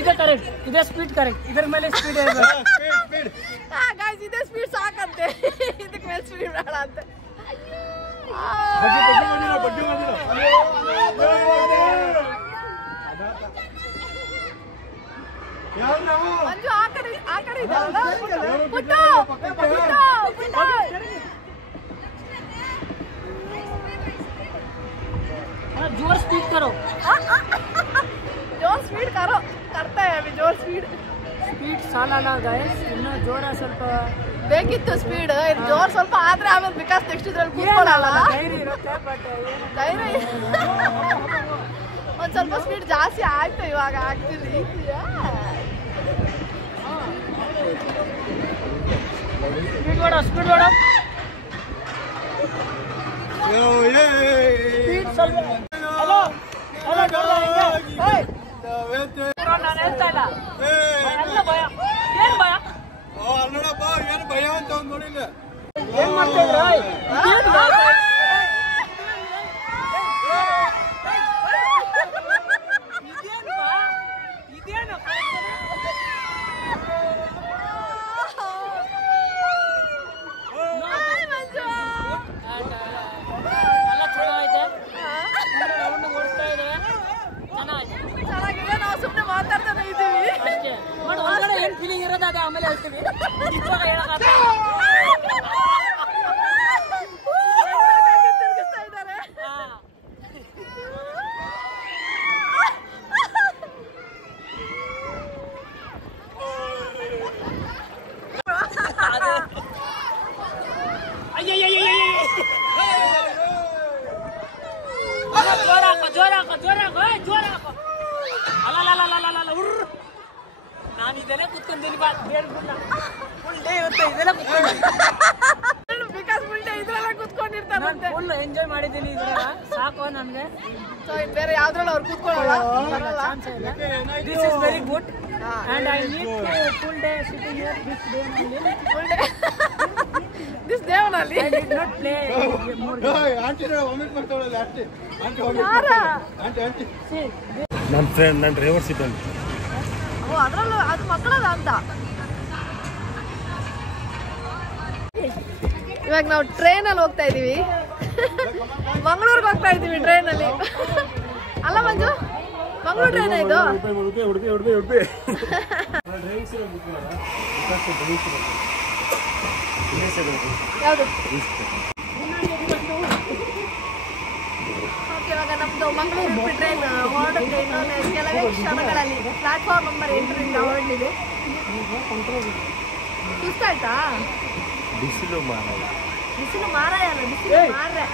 ಇದೇ ಕರೆಕ್ಟ್, ಇದೇ ಸ್ಪೀಡ್ ಕರೆಕ್ಟ್. ಇದರ ಮೇಲೆ ಸ್ಪೀಡ್ ಇದೇ ಸ್ಪೀಡ್ ಸಾಕಂತೆ, ಇದಕ್ಕೆ ಮೇಲೆ ಸ್ಪೀಡ್ ಬೇಡ ಅಂತೆ. ಮಂಜು ಆ ಕಡೆ ಇದ್ದಾವಲ್ಲ, ಪುಟ್ಟು जोर स्पीड करो, जोर स्पीड करो, करता है अभी जोर स्पीड ಸಾಲಲ್ಲ ಗೈಸ್, ಇನ್ನು ಜೋರ ಸ್ವಲ್ಪ ಬೇಕಿತ್ತು ಸ್ಪೀಡ್. ಜೋರ್ ಸ್ವಲ್ಪ ಆದ್ರೆ ಆಮೇಲೆ ವಿಕಾಸ್ ನೆಕ್ಸ್ಟ್ ಇದ್ರಲ್ಲಿ ಕೂತ್ಕೊಳ್ಳಲ್ಲ. ಧೈರ್ಯ ಇರುತ್ತೆ, ಬಟ್ ಧೈರ್ಯ ಒಂದ್ ಸ್ವಲ್ಪ ಸ್ಪೀಡ್ ಜಾಸ್ತಿ ಆಯ್ತು ಇವಾಗ ಆಗ್ತಿದೆ. ಸ್ಪೀಡ್ ಬೇಡ, ಸ್ಪೀಡ್ ಬೇಡ, ಸ್ಪೀಡ್ ಸ್ವಲ್ಪ. ಹಲೋ ಹಲೋ, ನಾನು ಹೇಳ್ತಾ ಇಲ್ಲ, ಎಲ್ಲ ಭಯ. ಏನ್ ಭಯ? ಅಲ್ಲಡಪ್ಪ, ಏನು ಭಯ ಅಂತ ಒಂದು ನೋಡಿಲ್ಲ. ಏನ್ ಮಾಡ್ತಾ ಇದ್ರ? ಇದೇನು ಎಲ್ಲ ಚಲೋ ಐತೆ, ಓಡಿಸ್ತಾ ಇದೆ, ಚೆನ್ನಾಗಿದೆ. ನಾವು ಸುಮ್ಮನೆ ಮಾತಾಡ್ತಾನೆ ಇದ್ದೀವಿ ಅಷ್ಟೇ. ಬಟ್ ಹೊರಗಡೆ ಏನ್ ಫೀಲಿಂಗ್ ಇರೋದು ಅದೇ ಆಮೇಲೆ ಹೇಳ್ತೀವಿ. ಇವಾಗ ಹೇಳಕ್ಕಾಗಲ್ಲ. ತಿರುಗಿಸ್ತಾ ಇದ್ದಾರೆ. ನಾನು ಇದೆಲ್ಲ ಕುತ್ಕೊಂತೀನಿ, ಫುಲ್ ಡೇ ಇವತ್ತು ಇದೆಲ್ಲ ಕುತ್ಕೊಂಡು ವಿಕಾಸ್ ಮುಂದೆ ಇದ್ರೆಲ್ಲ ಕುತ್ಕೊಂಡಿರ್ತಾರಂತೆ. ಫುಲ್ ಎಂಜಾಯ್ ಮಾಡಿದ್ದೀನಿ ಇದ್ರಾಗ, ಸಾಕು ನನಗೆ. ಸೊ ಇನ್ ಬೇರೆ ಯಾವ್ದ್ರಲ್ಲಿ ಅವ್ರು ಕೂತ್ಕೊಳ್ಳಲ್ಲ. ಚಾನ್ಸ್ ಇಲ್ಲ. This is very good and I need to full day sitting here this day only. Full day this day only. I did not play more. ನನ್ನ ಫ್ರೆಂಡ್, ನನ್ನ ಡ್ರೈವರ್ ಸೀಟ್ ಅಲ್ಲಿ. ಓ, ಅದ್ರಲ್ಲೂ ಅದು ಮಕ್ಕಳದ ಅಂತ. ಇವಾಗ ನಾವು ಟ್ರೈನಲ್ಲಿ ಹೋಗ್ತಾ ಇದೀವಿ, ಮಂಗಳೂರಿಗೆ ಹೋಗ್ತಾ ಇದೀವಿ ಟ್ರೈನಲ್ಲಿ. ಅಲ್ಲ ಮಂಜು, ಮಂಗಳೂರು ಟ್ರೈನ್ ಇದು. ಯಾವುದು? ಇವಾಗ ನಮ್ದು ಮಂಗಳೂರು ಟ್ರೈನ್ ಹೊರಡುತ್ತೆ ಇನ್ನೊಂದು ಕೆಲವೇ ಕ್ಷಣಗಳಲ್ಲಿ. Platform number 8 ಹೊರಡಲಿದೆ. ಸುಸ್ತಾಯ್ತಾ? ಬಿಸಿಲು ಮಾರಾಯ, ಬಿಸಿಲು ಮಾರಾಯ ಅಲ್ಲ, ಬಿಸಿಲು ಮಾರ್ರೆ.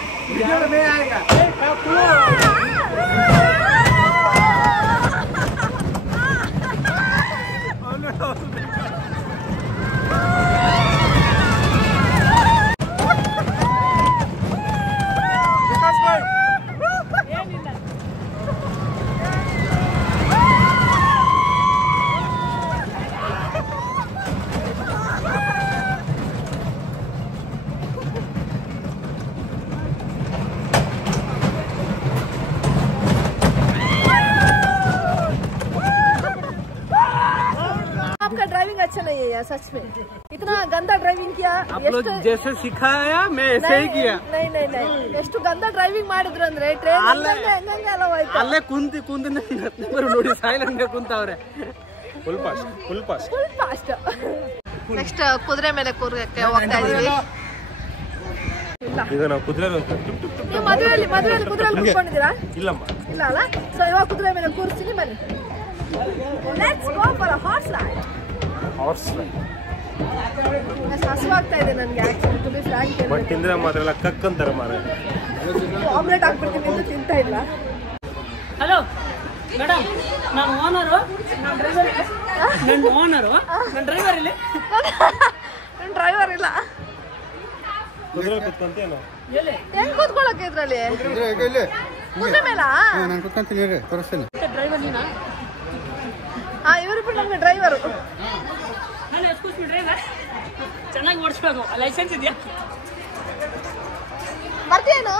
सच में इतना गंदा ड्राइविंग किया आप लोग जैसे सिखाया मैं ऐसे ही किया नहीं ಎಷ್ಟು ಗಂದ ಡ್ರೈವಿಂಗ್ ಮಾಡಿದ್ರು ಅಂದ್ರೆ ಟ್ರೈನ್ ಹಂಗಂಗೆ ಎಲ್ಲ ಹೋಯ್ತು ಅಲ್ಲೇ ಕುಂತಿ ನೋಡಿ ಸೈಲೆಂಟ್ ಕುಂತವ್ರೆ ಫುಲ್ ಫಾಸ್ಟ್ ನೆಕ್ಸ್ಟ್ ಕುದುರೆ ಮೇಲೆ ಕೂರ್ಗಕ್ಕೆ ಹೋಗ್ತಾ ಇದೀವಿ ಈಗ ನಾವು ಕುದುರೆ ನೀವು ಮದುವೆಯಲ್ಲಿ ಕುದುರೆಯಲ್ಲಿ ಕೂತ್ಕೊಂಡಿದ್ದೀರಾ ಇಲ್ಲಮ್ಮ ಇಲ್ಲ ಅಲ್ಲ ಸೊ ಇವಾಗ ಕುದುರೆ ಮೇಲೆ ಕೂರಿಸ್ತೀನಿ ಬನ್ನಿ let's go for a horse ride ಹಸುವಾಗ್ತಾ ಇದೆ ನನಗೆ actually to be frank but ತಿಂದ್ರೆ ಮಾತ್ರ ಎಲ್ಲ ಕಕ್ಕಂತಾರೆ ಮಾರೆ ಆಮ್ಲೆಟ್ ಹಾಕ್ಬಿಡ್ತೀನಿ ಅಂತ ತಿಂತಾ ಇಲ್ಲ ಹಲೋ ಮೇಡಮ್ ನಾನು ಓನರು ನಾನು ಡ್ರೈವರ್ ಇಲ್ಲಿ ಡ್ರೈವರ್ ಇಲ್ಲ ಕುದುರೆ ಕುತ್ಕೊಂತೇನೋ ಹೆಂಗ್ ಕೂತ್ಕೊಳ್ಳಕ್ಕೆ ಇದ್ರಲ್ಲಿ ಕುದುರೆ ಮೇಲಾ ನಾನು ಕುತ್ಕೊಂತೀನಿ ತೋರಿಸ್ತೀನಿ ಡ್ರೈವರ್ ನೀನಾ ಹಾ ಇವರಿಬ್ರು ನಮ್ಗೆ ಡ್ರೈವರು ನಾನು ಎಸ್ಕೂಸ್ ಡ್ರೈವರ್ ಚೆನ್ನಾಗಿ ಓಡಿಸ್ಬೇಕು ಲೈಸೆನ್ಸ್ ಇದೆಯಾ ಬರ್ತೀಯೇನು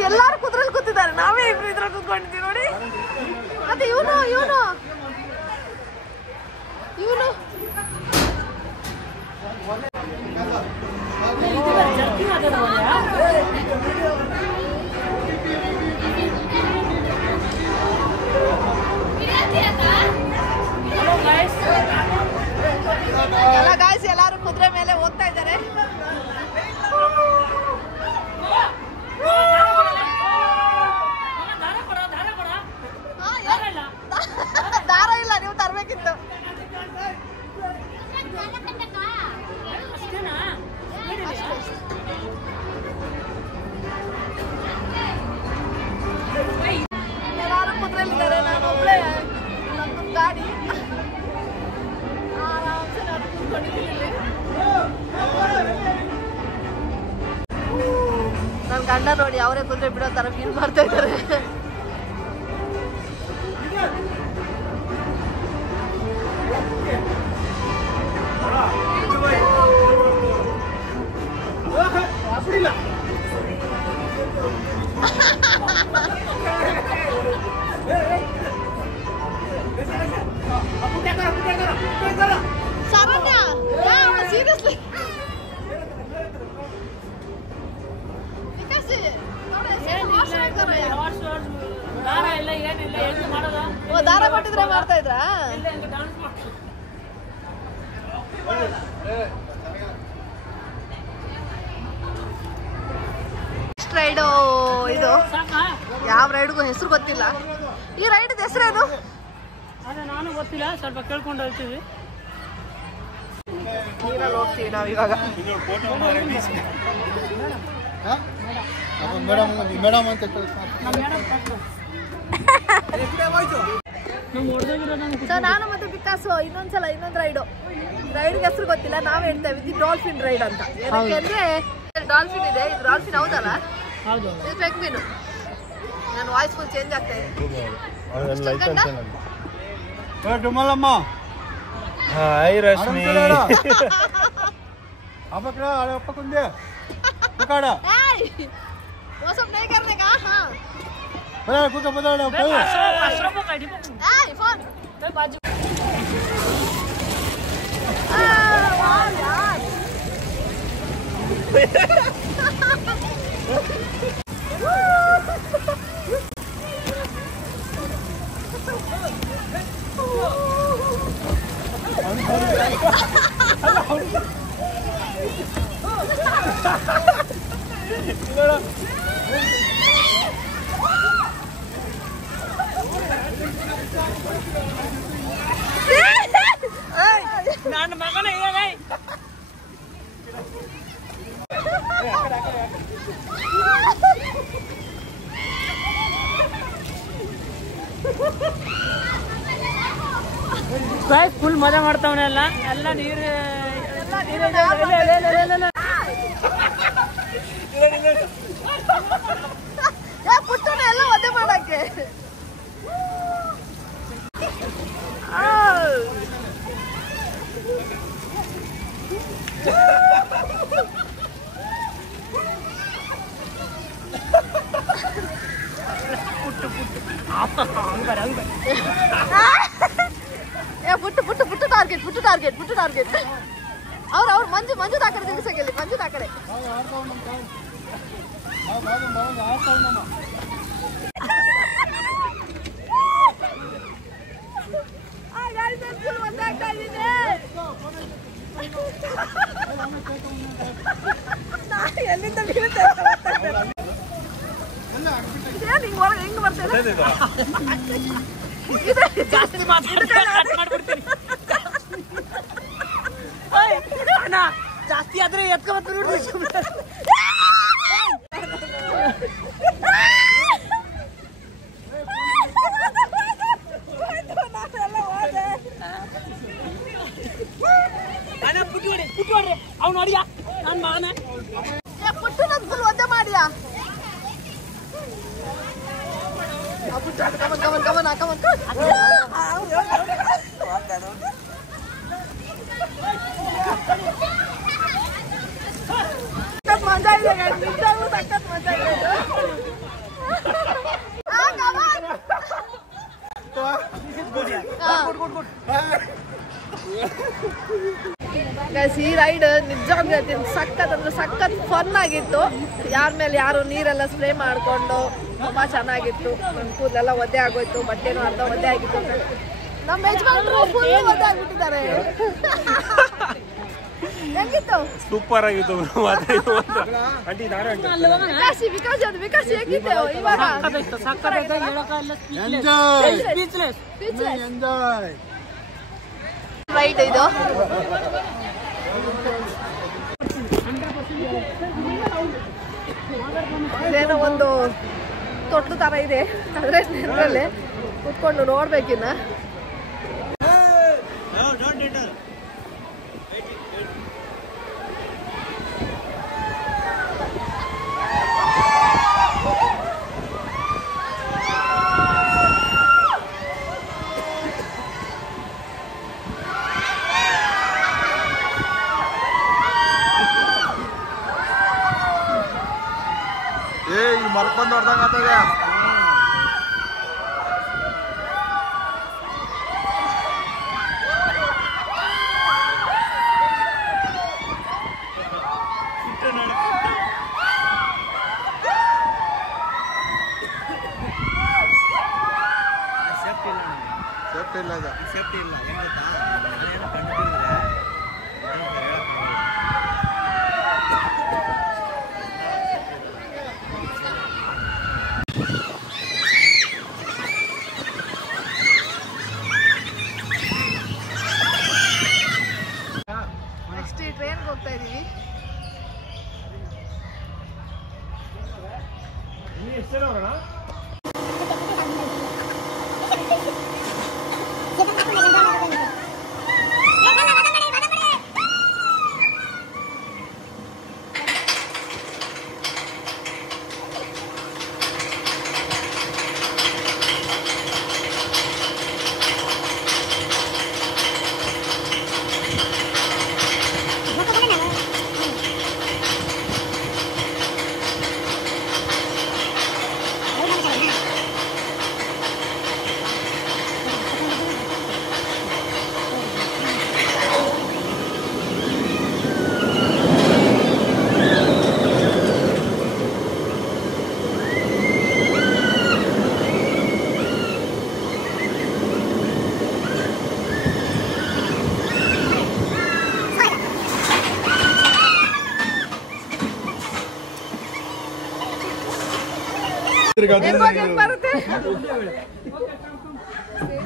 ಎಲ್ಲಾರು ಕುದುರೆಲ್ ಕೂತಿದ್ದಾರೆ ನಾವೇ ಇಬ್ರು ಇದ್ರಲ್ಲಿ ಕೂತ್ಕೊಂಡಿದ್ದೀವಿ ನೋಡಿ ಮತ್ತೆ ಇವನು ಎಲ್ಲ ಗಾಯ್ಸ್ ಎಲ್ಲಾರು ಕುದುರೆ ಮೇಲೆ ಹೋಗ್ತಾ ಇದ್ದಾರೆ ದಾರ ಇಲ್ಲ ನೀವು ತರ್ಬೇಕಿತ್ತು ಎಲ್ಲಾರು ಕುದುರೆಲಿದ್ದಾರೆ ನಾನು ಒಬ್ಳೆ ನನ್ನೊಂದು ಗಾಡಿ ಆರಾಮ್ಸೆ ನಾನು ಕೂತ್ಕೊಂಡಿದ್ದೀನಿ ನನ್ನ ಗಂಡ ನೋಡಿ ಅವರೇ ಕುದುರೆ ಬಿಡೋ ತರ ಫೀಲ್ ಮಾಡ್ತಾ ಇದ್ದಾರೆ ಶರಣ್ಯ ಸೀರಿಯಸ್ಲಿ ದಾರ ಇಲ್ಲ ಏನಿಲ್ಲ ಹೆಂಗೆ ಮಾಡೋದು ದಾರ ಕೊಟ್ಟಿದ್ರೆ ಮಾಡ್ತಾ ಇದ್ರಾ ಡಾನ್ಸ್ ಮಾಡ್ತಾರೆ ನೆಕ್ಸ್ಟ್ ರೈಡು ಇದು ಸಾಕಾ ಯಾವ ರೈಡ್ಗೂ ಹೆಸರು ಗೊತ್ತಿಲ್ಲ ಈ ರೈಡ್ ಹೆಸರೇನು ಅದೇ ನಾನು ಗೊತ್ತಿಲ್ಲ ಸ್ವಲ್ಪ ಕೇಳ್ಕೊಂಡು ಹೋಗ್ತೀವಿ ನೀರಲ್ಲಿ ಹೋಗ್ತೀವಿ ನಾವು ಇವಾಗ ಮೇಡಮ್ ಅಂತ ಸೊ ನಾನು ಮತ್ತೆ ಬಿಕಾಸು ಇನ್ನೊಂದು ರೈಡ್ಗೆ ಹೆಸರು ಗೊತ್ತಿಲ್ಲ ನಾವ್ ಹೇಳ್ತಾ ಇದ್ವಿ ಡಾಲ್ಫಿನ್ ರೈಡ್ ಅಂತ ಏನಕ್ಕೆ ಅಂದ್ರೆ ಡಾಲ್ಫಿನ್ ಇದೆ ಇದು ಡಾಲ್ಫಿನ್ ಹೌದಲ್ಲ ಹೌದು ಇದು ಪೆಂಗ್ವಿನ್ ನನ್ನ ವಾಯ್ಸ್ ಫುಲ್ ಚೇಂಜ್ ಆಗ್ತಾ ಇದೆ ಡುಮಲಮ್ಮ ಹಾಯ್ ರಶ್ಮಿ ಅಪ್ಪಕಡ ಅಪ್ಪ ಕುಂದೆ ಕುಕಾಡ वो सब नहीं करने का हाँ बड़ा कुका बड़ा अशरफ को काटी फोन मैं बाजू वाह यार ನನ್ನ ಮಗನೇ ಹೇಳೈ गाइस फुल मजा ಮಾಡ್ತಾವನೆ ಎಲ್ಲ ನೀರು ಪುಟ್ಟನ ಎಲ್ಲ ಒದ್ದೆ ಮಾಡಕ್ಕೆ ಪುಟ್ಟು ಟಾರ್ಗೆಟ್ ಅವ್ರು ಮಂಜು ಆ ಕಡೆ ತಿರ್ಗಿಸಂಗಿಲ್ಲ ಮಂಜು ಆ ಕಡೆ ಎಲ್ಲಿಂದ ಹೆಂಗ್ ಬರ್ತೇನೆ ಜಾಸ್ತಿ ಮಾಡ್ಬಿಡ್ತೀನಿ ಜಾಸ್ತಿ ಆದ್ರೆ ಎತ್ಕೊಂಡ್ ಪುಟ್ಟಿ ಅವ್ನು ನೋಡಿಯಾ ನನ್ ಮಗನೇ ಪುಟ್ಟು ನನ್ ಫುಲ್ ಒದ್ದೆ ಮಾಡಿಯಾ ಕಮನ್ ಮಜಾ ಇದೆ ನಿಜವಾಗ್ಲೂ ಸಖತ್ ಮಜಾ ಇದೆ ಈ ರೈಡ್ ನಿಜವಾಗ್ಲೂ ಸಖತ್ ಅಂದ್ರೆ ಸಖತ್ ಫನ್ ಆಗಿತ್ತು. ಯಾರ ಮೇಲೆ ಯಾರು ನೀರೆಲ್ಲ ಸ್ಪ್ರೇ ಮಾಡ್ಕೊಂಡು ತುಂಬಾ ಚೆನ್ನಾಗಿತ್ತು. ನನ್ನ ಕೂದಲೆಲ್ಲ ಒದ್ದೆ ಆಗೋಯ್ತು, ಬಟ್ಟೆನೂ ಅರ್ಧ ಒದ್ದೆ ಆಗಿತ್ತು. ನಮ್ಮ ಯಜಮಾನರು ಫುಲ್ ಒದ್ದೆ ಆಗ್ಬಿಟ್ಟಿದ್ದಾರೆ. ಹೆಂಗಿತ್ತು? ಸೂಪರ್ ಆಗಿತ್ತು. ವಿಕಾಸ್ ಹೇಗಿತ್ತು ಇವಾಗ? ರೈಡ್ ಇದು ಇದೇನೋ ಒಂದು ತೊಟ್ಟು ತರ ಇದೆ, ಅದ್ರೆ ನೆರಳಲ್ಲಿ ಕುತ್ಕೊಂಡು ನೋಡ್ಬೇಕಿನ್ನ. ಮರ್ಕೊಂಡ್ ನೋಡ್ದಂಗ ಆಗ್ತದೆ. ಸೇಫ್ಟಿ ಇಲ್ಲ ಹೆಂಗ್ ಗೊತ್ತಾ? ನೆಕ್ಸ್ಟ್ ಟ್ರೈನ್ಗೆ ಹೋಗ್ತಾ ಇದೀವಿ.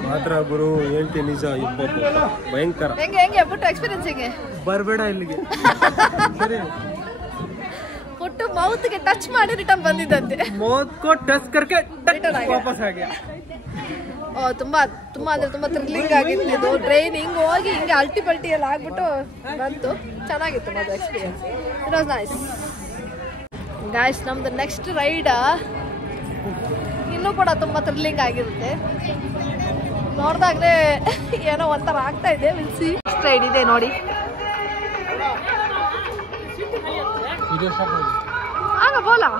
ಮಾತ್ರ ಗುರು ಹೇಳ್ತೀನಿ ನಿಜ, ಭಯಂಕರ. ಹೆಂಗೆ ಪುಟ್ಟು ಎಕ್ಸ್ಪೀರಿಯನ್ಸ್ ಹೆಂಗೆ? ಬರ್ಬೇಡ ಇಲ್ಲಿಗೆ. ಪುಟ್ಟು ಮೌತ್ಗೆ ಟಚ್ ಮಾಡಿ ರಿಟರ್ನ್ ಬಂದಿದ್ದಂತೆ. ಟಚ್ ಕರ್ಕೆ ವಾಪಸ್ ಆಗಿ. ತುಂಬಾ ಅಂದ್ರೆ ತುಂಬಾ ಥ್ರಿಲ್ಲಿಂಗ್ ಆಗಿತ್ತು ಇದು. ಟ್ರೈನ್ ಹಿಂಗ್ ಹೋಗಿ ಹಿಂಗೆ ಅಲ್ಟಿ ಪಲ್ಟಿ ಎಲ್ಲ ಆಗ್ಬಿಟ್ಟು ಬಂತು. ಚೆನ್ನಾಗಿತ್ತು ಅದು experience. It was nice guys. ನಮ್ದು ನೆಕ್ಸ್ಟ್ ರೈಡ್ ಇನ್ನೂ ಕೂಡ ತುಂಬಾ ಥ್ರಿಲ್ಲಿಂಗ್ ಆಗಿರುತ್ತೆ. ನೋಡ್ದಾಗ್ಲೇ ಏನೋ ಒಂಥರ ಆಗ್ತಾ ಇದೆ. ವಿಲ್ಸಿ ರೈಡ್ ಇದೆ ನೋಡಿ. ಆಗ ಬೋಲಾ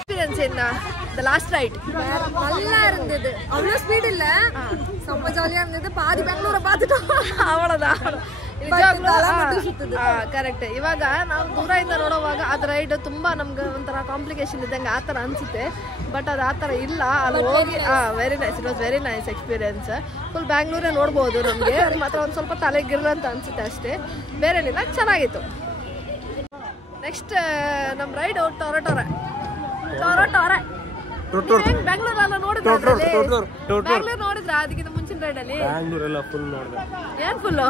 எக்ஸ்பீரியன்ஸ் என்ன? The last ride நல்லா இருந்தது. அவ்வளோ ஸ்பீட் இல்ல, செம்ம ஜாலியா இருந்தது. பாதி பெங்களூரை பார்த்துட்டோம், ಅவ்வளೋதான். ಕರೆಕ್ಟ್. ಇವಾಗ ನಾವು ದೂರದಿಂದ ನೋಡುವಾಗ ಅದು ರೈಡ್ ತುಂಬಾ ನಮ್ಗೆ ಒಂಥರ ಕಾಂಪ್ಲಿಕೇಶನ್ ಇದ್ದಂಗೆ ಆ ಥರ ಅನ್ಸುತ್ತೆ. ಬಟ್ ಅದು ಆ ಥರ ಇಲ್ಲ. ಅಲ್ಲಿ ಹೋಗಿ very nice, it was very nice experience. Full ಬ್ಯಾಂಗ್ಳೂರೇ ನೋಡ್ಬೋದು ನಮಗೆ. ಅದು ಮಾತ್ರ ಒಂದು ಸ್ವಲ್ಪ ತಲೆಗಿರ್ರ ಅಂತ ಅನ್ಸುತ್ತೆ ಅಷ್ಟೇ, ಬೇರೇನಿಲ್ಲ. ಚೆನ್ನಾಗಿತ್ತು. ನೆಕ್ಸ್ಟ್ ನಮ್ಮ ರೈಡ್ ಟೊರಟೊರೆ. ಬೆಂಗಳೂರೆಲ್ಲ ನೋಡಿದ್ರ? ಬ್ಯಾಂಗ್ಳೂರ್ ನೋಡಿದ್ರ ಅದಕ್ಕಿಂತ ಮುಂಚಿನ ರೈಡ್ ಅಲ್ಲಿ? ಬ್ಯಾಂಗ್ಳೂರೆಲ್ಲ ಫುಲ್ ನೋಡಿದೆ. ಏನ್ ಫುಲ್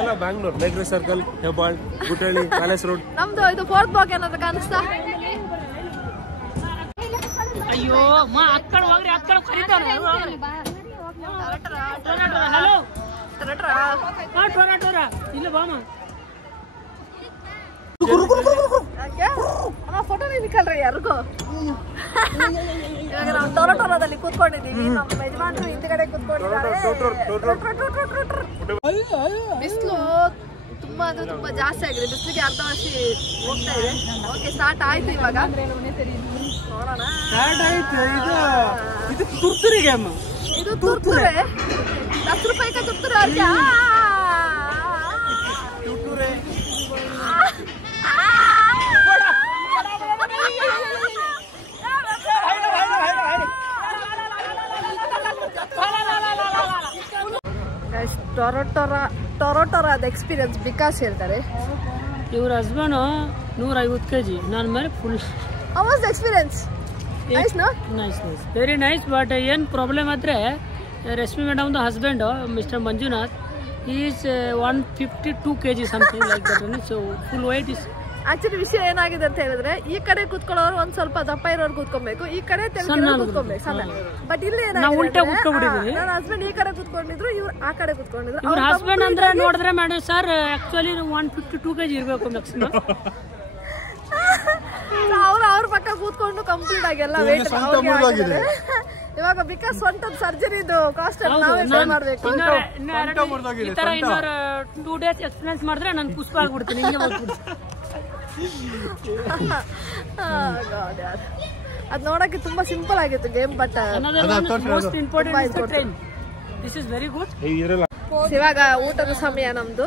ಎಲ್ಲ ಬ್ಯಾಂಗ್ಳೂರ್, ನೆಗ್ರಿ circle, Hebbal, Guttahalli, palace road. ನಮ್ದು ಇದು ಫೋರ್ತ್ ಬ್ಲಾಕ್ ಏನಾದ್ರು ಕಾಣಿಸ್ತಾ? ಅಯ್ಯೋ ಅಕ್ಕಳ ಹೋಗ್ರಿ, ಅಕ್ಕಳ ಕರೀತಾರ. ಹಲೋ ಟೊರಾಟೋರ ಇಲ್ಲ ಬಾಮ ಫೋಟೋ ನಿಲ್ಕಲ್ರಿ ಯಾರಿಗೂ. ಇವಾಗ ನಾವು ಟೊರಟೊರದಲ್ಲಿ ಕೂತ್ಕೊಂಡಿದ್ದೀವಿ. ನಮ್ಮ ಯಜಮಾನ್ರು ಹಿಂದ್ಗಡೆ ಕೂತ್ಕೊಂಡಿದ್ದಾರೆ. ಬಿಸಿಲು ತುಂಬಾ ಅಂದ್ರೆ ತುಂಬಾ ಜಾಸ್ತಿ ಆಗಿದೆ. ಬಿಸಿಲಿಗೆ ಅರ್ಧ ವರ್ಷ ಹೋಗ್ತಾ ಇದೆ. ಓಕೆ, ಸ್ಟಾರ್ಟ್ ಆಯ್ತು ಇವಾಗ. ನೋಡೋಣ. ಇದು ತುರ್ತುರಿಗೆ ಇದು ತುರ್ತುರೆ. 10 ರೂಪಾಯಿ ತುರ್ತುರೆ ಅವ್ರಿಗೆ. ಟೊರಟೊರಾದ ಎಕ್ಸ್ಪೀರಿಯನ್ಸ್ ವಿಕಾಸ್ ಹೇಳ್ತಾರೆ. ಇವ್ರ ಹಸ್ಬೆಂಡ್ 150 kg, ನನ್ನ ಮೇಲೆ full. How was the experience? Nice, no? Nice. Very nice, but ಏನು ಪ್ರಾಬ್ಲಮ್ ಆದರೆ ರಶ್ಮಿ ಮೇಡಮ್ದು husband mister Manjunath, he is 152 kg something like that. So full weight is. Actually ವಿಷಯ ಏನಾಗಿದೆ ಅಂತ ಹೇಳಿದ್ರೆ, ಈ ಕಡೆ ಕೂತ್ಕೊಳ್ಳೋರು ಒಂದ್ ಸ್ವಲ್ಪ ದಪ್ಪ ಇರೋರು ಕೂತ್ಕೊಬೇಕು, ಈ ಕಡೆ ಕೂತ್ಕೊಬೇಕು ಸಣ್ಣ. ಬಟ್ ಇಲ್ಲಿ ನನ್ನ ಹಸ್ಬೆಂಡ್ ಈ ಕಡೆ ಕೂತ್ಕೊಂಡಿದ್ರು, ಇವ್ರು ಆ ಕಡೆ ಕೂತ್ಕೊಂಡಿದ್ರು. ಇವ್ರ ಹಸ್ಬೆಂಡ್ ಅಂದ್ರೆ ನೋಡಿದ್ರೆ ಮೇಡಮ್ ಸರ್ ಆಕ್ಚುಲಿ 152 kg ಇರಬೇಕು ಮ್ಯಾಕ್ಸಿಮಮ್. ಅವ್ರ ಪಕ್ಕ ಕೂತ್ಕೊಂಡು ಕಂಪ್ಲೀಟ್ ಆಗಿ ಎಲ್ಲ ವೇಟ್ ಇವಾಗ ಬಿಕಾಸ್ ಸ್ವಂತದ ಸರ್ಜರಿದು ಕಾಸ್ಟ್ ನಾವೇ ಮಾಡ್ಬೇಕು. ಈ ತರ ಇನ್ನೊಂದು 2 days ಎಕ್ಸ್ಪೀರಿಯನ್ಸ್ ಮಾಡಿದ್ರೆ ನಾನು ಪುಷ್ಪ ಆಗ್ಬಿಡ್ತೀನಿ. ಹಿಂಗೆ ಮಾಡ್ಬಿಡ್ತೀನಿ. ಅದ್ ನೋಡಕ್ಕೆ ತುಂಬಾ ಸಿಂಪಲ್ ಆಗಿತ್ತು game. But most important train. This is very good. ಇವಾಗ ಊಟದ ಸಮಯ ನಮ್ದು.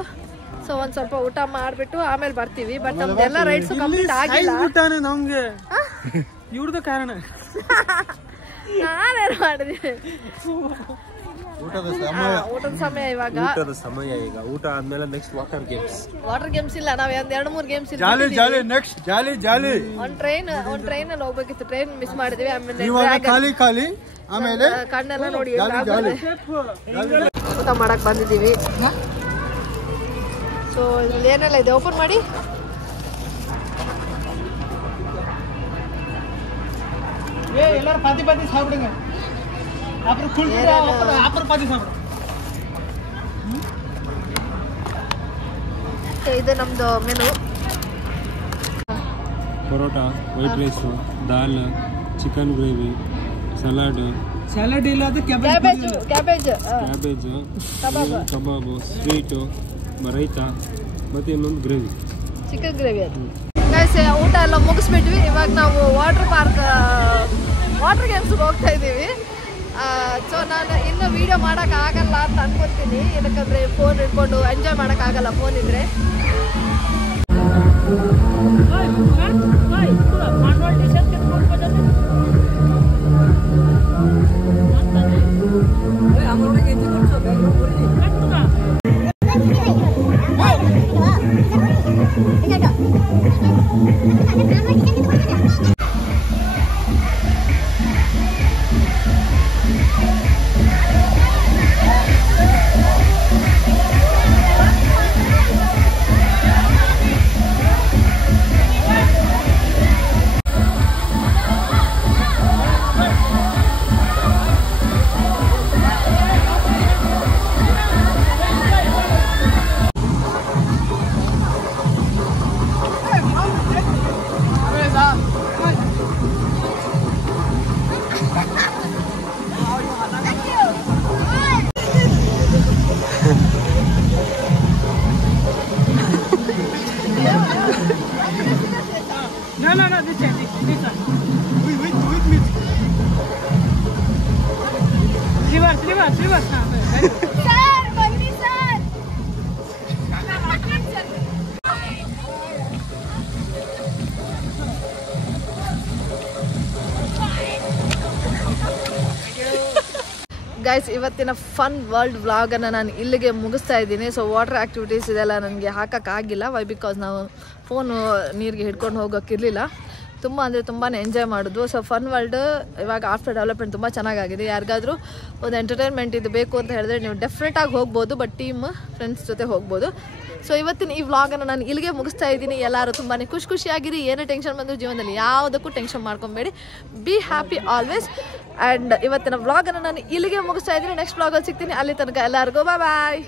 ಸೊ ಒಂದ್ ಸ್ವಲ್ಪ ಊಟ ಮಾಡ್ಬಿಟ್ಟು ಆಮೇಲೆ ಬರ್ತೀವಿ. ಬಟ್ ನಮ್ದೆಲ್ಲ ರೈಡ್ಸ್ ಕಂಪ್ಲೀಟ್ ಆಗಿಲ್ಲ. ನಮ್ಗೆ ಇವ್ರದ್ದು ಕಾರಣ ನಾನೇನು ಮಾಡಿದ್ವಿ. ಊಟದ ಸಮಯ ಇವಾಗ. ಊಟ ಆದ್ಮೇಲೆ ನೆಕ್ಸ್ಟ್ ವಾಟರ್ ಗೇಮ್ಸ್ ಇಲ್ಲ. ನಾವ್ 2-3 ಗೇಮ್ಸ್ ಇಲ್ಲ. ಒಂದ್ ಟ್ರೈನ್ ಅಲ್ಲಿ ಹೋಗ್ಬೇಕಿತ್ತು, ಟ್ರೈನ್ ಮಿಸ್ ಮಾಡಿದ್ವಿ. ಆಮೇಲೆ ಕಣ್ಣೆಲ್ಲ ನೋಡಿ ಊಟ ಮಾಡಕ್ ಬಂದಿದೀವಿ. ಸೊ ಇದ್ರಲ್ಲಿ ಏನೆಲ್ಲ ಇದೆ ಓಪನ್ ಮಾಡಿ. எல்லாரும் பாதி பாதி சாப்பிடுங்க. அப்புறம் குளிச்சுட்டு அப்புறம் பாதி சாப்பிடுங்க. ಇದು ನಮ್ದು ಮೆನು. ಪರೋಟ, ವೈಟ್ ರೈಸ್, ದಾಲ್, ಚಿಕನ್ ಗ್ರೇವಿ, ಸಲಾಡ್ ಇಲ್ಲ ಅದು ಕ್ಯಾಬೇಜ್, ಕಬಾಬು, ಸ್ವೀಟು, ರೈತ, ಮತ್ತೆ ಇನ್ನೊಂದು ಗ್ರೇವಿ, ಚಿಕನ್ ಗ್ರೇವಿ. ಅದು ಊಟ ಎಲ್ಲ ಮುಗಿಸ್ಬಿಟ್ವಿ. ಇವಾಗ ನಾವು ವಾಟರ್ ಗೇಮ್ಸ್ಗೆ ಹೋಗ್ತಾ ಇದ್ದೀವಿ. ಸೊ ನಾನು ಇನ್ನೂ ವೀಡಿಯೋ ಮಾಡೋಕ್ಕಾಗಲ್ಲ ಅಂತ ಅನ್ಕೊತೀನಿ. ಏನಕ್ಕಂದರೆ ಫೋನ್ ಇಟ್ಕೊಂಡು ಎಂಜಾಯ್ ಮಾಡೋಕ್ಕಾಗಲ್ಲ ಫೋನ್ ಇದ್ರೆ. ಗೈಸ್ ಇವತ್ತಿನ ಫನ್ ವರ್ಲ್ಡ್ ವ್ಲಾಗನ್ನು ನಾನು ಇಲ್ಲಿಗೆ ಮುಗಿಸ್ತಾ ಇದ್ದೀನಿ. ಸೊ ವಾಟರ್ ಆ್ಯಕ್ಟಿವಿಟೀಸ್ ಇದೆಲ್ಲ ನನಗೆ ಹಾಕೋಕ್ಕಾಗಿಲ್ಲ. ವೈ ಬಿಕಾಸ್ ನಾವು ಫೋನು ನೀರಿಗೆ ಹಿಡ್ಕೊಂಡು ಹೋಗೋಕ್ಕಿರಲಿಲ್ಲ. ತುಂಬ ಅಂದರೆ ತುಂಬಾ ಎಂಜಾಯ್ ಮಾಡಿದ್ವು. ಸೊ ಫನ್ ವರ್ಲ್ಡ್ ಇವಾಗ ಆಫ್ಟರ್ ಡೆವಲಪ್ಮೆಂಟ್ ತುಂಬ ಚೆನ್ನಾಗಾಗಿದೆ. ಯಾರಿಗಾದರೂ ಒಂದು ಎಂಟರ್ಟೈನ್ಮೆಂಟ್ ಇದು ಬೇಕು ಅಂತ ಹೇಳಿದ್ರೆ ನೀವು ಡೆಫಿನೆಟಾಗಿ ಹೋಗ್ಬೋದು, ಬಟ್ ಟೀಮ್ ಫ್ರೆಂಡ್ಸ್ ಜೊತೆ ಹೋಗ್ಬೋದು. ಸೊ ಇವತ್ತಿನ ಈ ವ್ಲಾಗನ್ನು ನಾನು ಇಲ್ಲಿಗೆ ಮುಗಿಸ್ತಾ ಇದ್ದೀನಿ. ಎಲ್ಲರೂ ತುಂಬಾ ಖುಷಿಯಾಗಿರಿ. ಏನೇ ಟೆನ್ಷನ್ ಬಂದರೂ ಜೀವನದಲ್ಲಿ ಯಾವುದಕ್ಕೂ ಟೆನ್ಷನ್ ಮಾಡ್ಕೊಬೇಡಿ. Be happy always. ಆ್ಯಂಡ್ ಇವತ್ತಿನ ವ್ಲಾಗನ್ನು ನಾನು ಇಲ್ಲಿಗೆ ಮುಗಿಸ್ತಾ ಇದ್ದೀನಿ. ನೆಕ್ಸ್ಟ್ ವ್ಲಾಗಲ್ಲಿ ಸಿಗ್ತೀನಿ. ಅಲ್ಲಿ ತನಕ ಎಲ್ಲರಿಗೂ ಬಾಯ್.